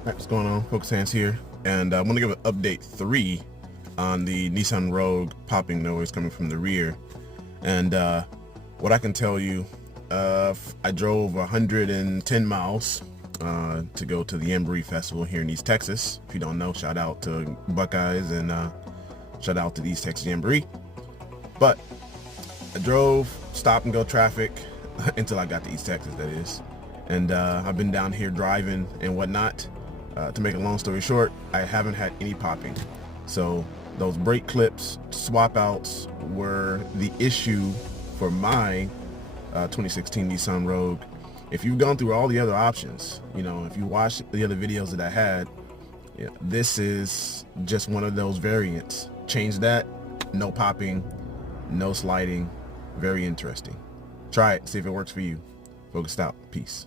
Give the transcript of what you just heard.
Alright, what's going on? Focus Hands here, and I'm gonna give an update 3 on the Nissan Rogue popping noise coming from the rear. And what I can tell you, I drove 110 miles to go to the Embry Festival here in East Texas. If you don't know, shout out to Buckeyes and shout out to the East Texas Embry. But I drove stop and go traffic until I got to East Texas, that is. And I've been down here driving and whatnot. To make a long story short, I haven't had any popping. So those brake clips, swap outs were the issue for my 2016 Nissan Rogue. If you've gone through all the other options, you know, if you watched the other videos that I had, yeah, this is just one of those variants. Change that, no popping, no sliding. Very interesting. Try it, see if it works for you. Focused out. Peace.